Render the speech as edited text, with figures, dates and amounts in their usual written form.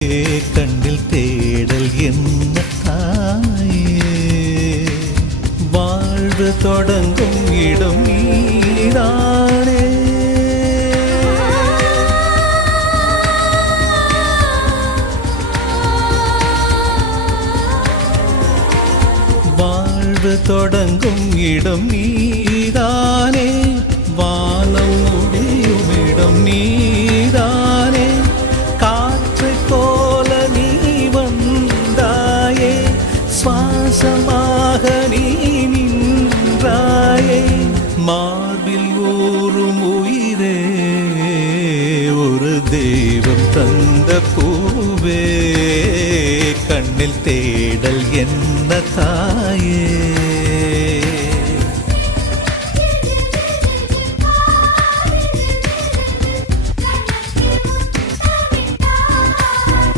கண்ணில் தேடல் என்ன தாயே, வாழ்வு தொடங்கும் இடம் நீதானே. வாழ்வு தொடங்கும் இடம் நீதானே, வானம் முடியும் இடம் நீதானே. காற்றை போல நீ வந்தாயே, சுவாசமாக நீ நின்றாயே. மார்பில் ஊறும் உயிரே, ஒரு தெய்வம் தந்த பூவே, கண்ணில் தேடல் என்ன தாயே.